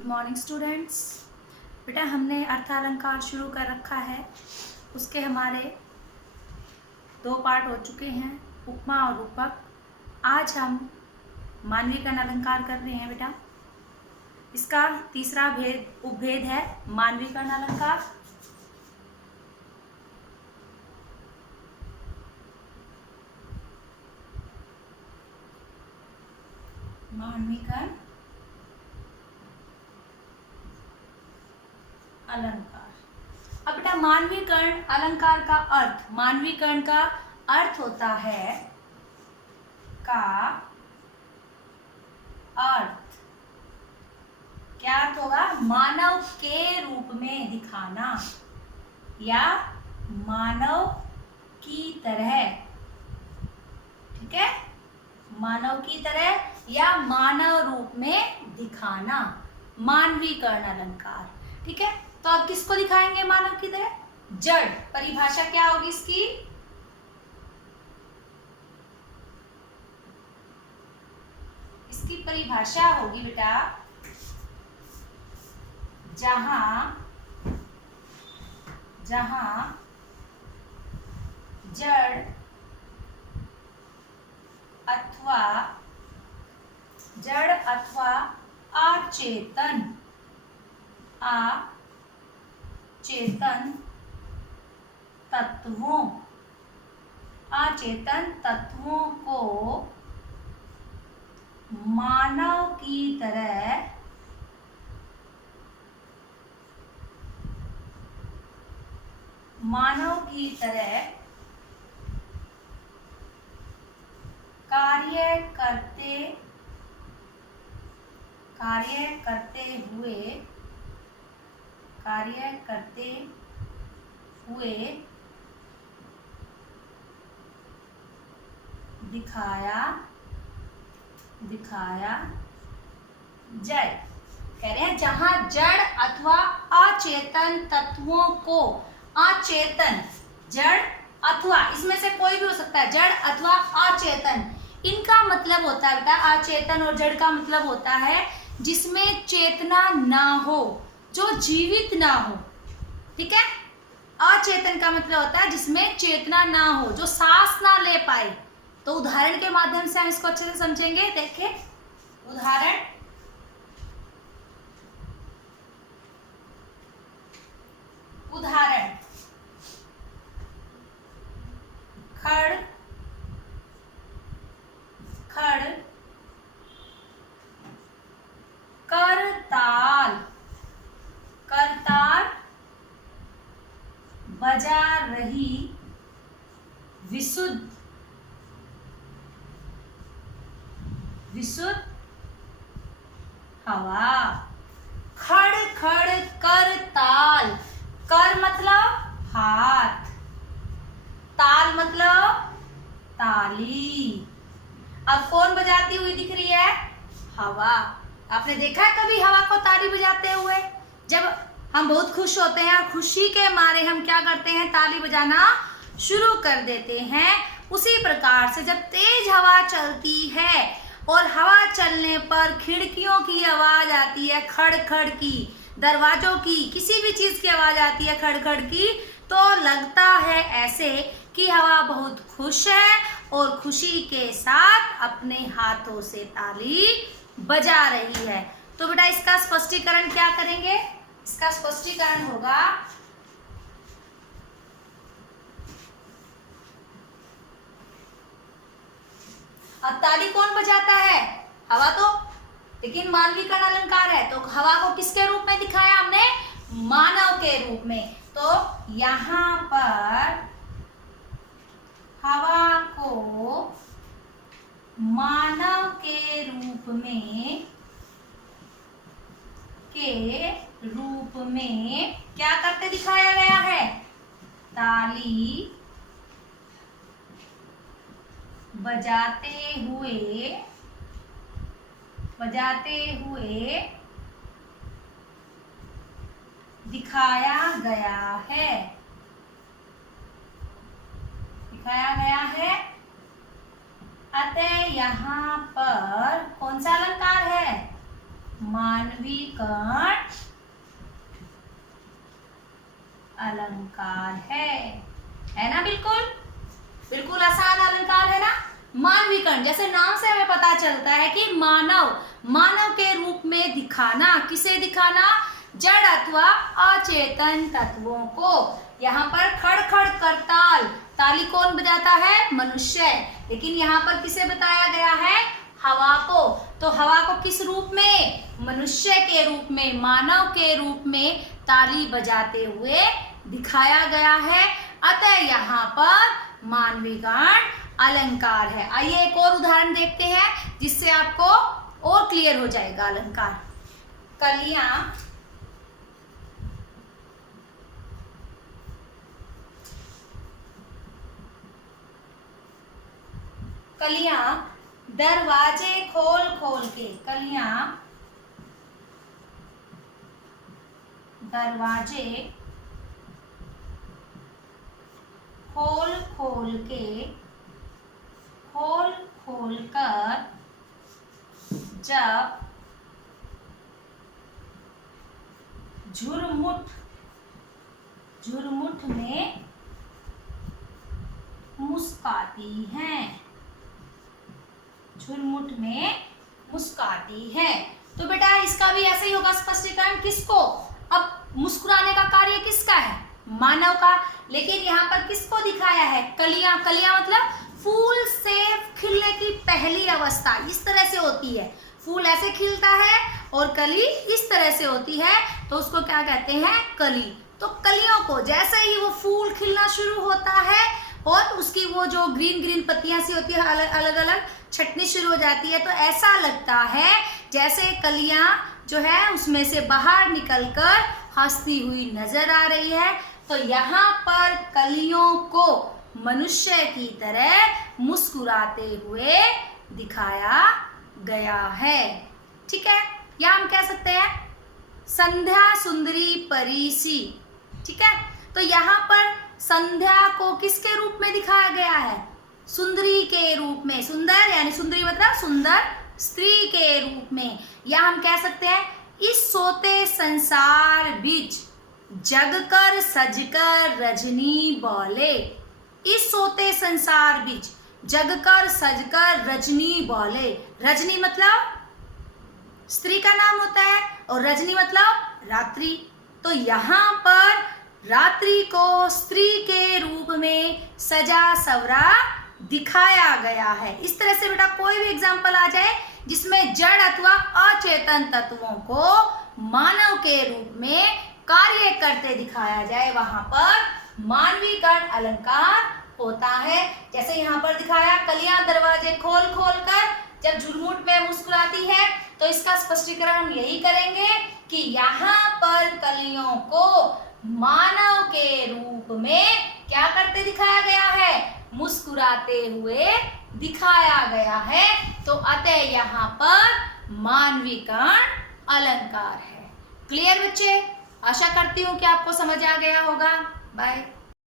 Good morning students. बेटा हमने अर्थालंकार शुरू कर रखा है। उसके हमारे 2 पार्ट हो चुके हैं, उपमा और रूपक। आज हम मानवीकरण अलंकार कर रहे हैं बेटा। इसका तीसरा उपभेद है मानवीकरण अलंकार। मानवीकरण अलंकार। अब बेटा मानवीकरण अलंकार का अर्थ, मानवीकरण का अर्थ होता है का अर्थ, क्या अर्थ होगा? मानव के रूप में दिखाना या मानव की तरह। ठीक है, मानव की तरह या मानव रूप में दिखाना, मानवीकरण अलंकार। ठीक है, तो अब किसको दिखाएंगे मानव की तरह? जड़। परिभाषा क्या होगी इसकी? इसकी परिभाषा होगी बेटा, जहां जड़ अथवा अचेतन तत्वों को मानव की तरह कार्य करते हुए दिखाया जाए। कह रहे हैं जहां जड़ अथवा अचेतन तत्वों को, अचेतन, जड़ अथवा, इसमें से कोई भी हो सकता है, जड़ अथवा अचेतन। इनका मतलब होता है बेटा, अचेतन और जड़ का मतलब होता है जिसमें चेतना ना हो, जो जीवित ना हो। ठीक है, अचेतन का मतलब होता है जिसमें चेतना ना हो, जो सांस ना ले पाए। तो उदाहरण के माध्यम से हम इसको अच्छे से समझेंगे। देखिए उदाहरण, खड़ करताल बजा रही विशुद्ध हवा। खड़ कर ताल, कर मतलब हाथ, ताल मतलब ताली। अब कौन बजाती हुई दिख रही है? हवा। आपने देखा है कभी हवा को ताली बजाते हुए? जब हम बहुत खुश होते हैं और खुशी के मारे हम क्या करते हैं? ताली बजाना शुरू कर देते हैं। उसी प्रकार से जब तेज हवा चलती है और हवा चलने पर खिड़कियों की आवाज आती है, खड़ खड़ की, दरवाजों की, किसी भी चीज की आवाज आती है खड़ खड़ की, तो लगता है ऐसे कि हवा बहुत खुश है और खुशी के साथ अपने हाथों से ताली बजा रही है। तो बेटा इसका स्पष्टीकरण क्या करेंगे? इसका स्पष्टीकरण होगा, अब ताली कौन बजाता है? हवा तो, लेकिन मानवीकरण अलंकार है तो हवा को किसके रूप में दिखाया हमने? मानव के रूप में। तो यहां पर हवा को मानव के रूप में क्या करते दिखाया गया है? ताली बजाते हुए दिखाया गया है। अतः यहाँ पर कौन सा अलंकार है? मानवीकरण अलंकार है ना। बिल्कुल बिल्कुल आसान अलंकार है ना। मानवीकरण, जैसे नाम से हमें पता चलता है कि मानव के रूप में दिखाना। किसे दिखाना? जड़ अथवा अचेतन तत्वों को। यहाँ पर खड़ खड़ करताल, ताली कौन बजाता है? मनुष्य। लेकिन यहाँ पर किसे बताया गया है? हवा को। तो हवा को किस रूप में? मनुष्य के रूप में, मानव के रूप में ताली बजाते हुए दिखाया गया है। अतः यहाँ पर मानवीकरण अलंकार है। आइए एक और उदाहरण देखते हैं जिससे आपको और क्लियर हो जाएगा अलंकार। कलियां दरवाजे खोल खोल के, कलियां दरवाजे खोल खोल कर जब झुरमुट में मुस्काती हैं, झुरमुट में मुस्काती है। तो बेटा इसका भी ऐसे ही होगा स्पष्टीकरण। किसको? अब मुस्कुराने का कार्य किसका है? मानव का। लेकिन यहाँ पर किसको दिखाया है? कलियां। कलियां मतलब फूल से खिलने की पहली अवस्था इस तरह से होती है। फूल ऐसे खिलता है और कली इस तरह से होती है, तो उसको क्या कहते हैं? कली। तो कलियों को जैसे ही वो फूल खिलना शुरू होता है और उसकी वो जो ग्रीन ग्रीन पत्तियां सी होती है अलग अलग छटनी शुरू हो जाती है, तो ऐसा लगता है जैसे कलियां जो है उसमें से बाहर निकलकर हंसती हुई नजर आ रही है। तो यहाँ पर कलियों को मनुष्य की तरह मुस्कुराते हुए दिखाया गया है। ठीक है, या हम कह सकते हैं संध्या सुंदरी परीसी। ठीक है, तो यहाँ पर संध्या को किसके रूप में दिखाया गया है? सुंदरी के रूप में। सुंदर यानी सुंदरी मतलब सुंदर स्त्री के रूप में। या हम कह सकते हैं इस सोते संसार बीच जगकर सजकर रजनी बोले। इस सोते संसार बीच जगकर सजकर रजनी बोले। रजनी मतलब स्त्री का नाम होता है और रजनी मतलब रात्रि। तो यहाँ पर रात्रि को स्त्री के रूप में सजा सवरा दिखाया गया है। इस तरह से बेटा कोई भी एग्जाम्पल आ जाए जिसमें जड़ अथवा अचेतन तत्वों को मानव के रूप में कार्य करते दिखाया जाए, वहां पर मानवीकरण अलंकार होता है। जैसे यहाँ पर दिखाया कलियां दरवाजे खोल खोल कर जब झुरमुट में मुस्कुराती है, तो इसका स्पष्टीकरण हम यही करेंगे कि यहाँ पर कलियों को मानव के रूप में क्या करते दिखाया गया है? मुस्कुराते हुए दिखाया गया है। तो अतः यहाँ पर मानवीकरण अलंकार है। क्लियर बच्चे? आशा करती हूँ कि आपको समझ आ गया होगा। बाय।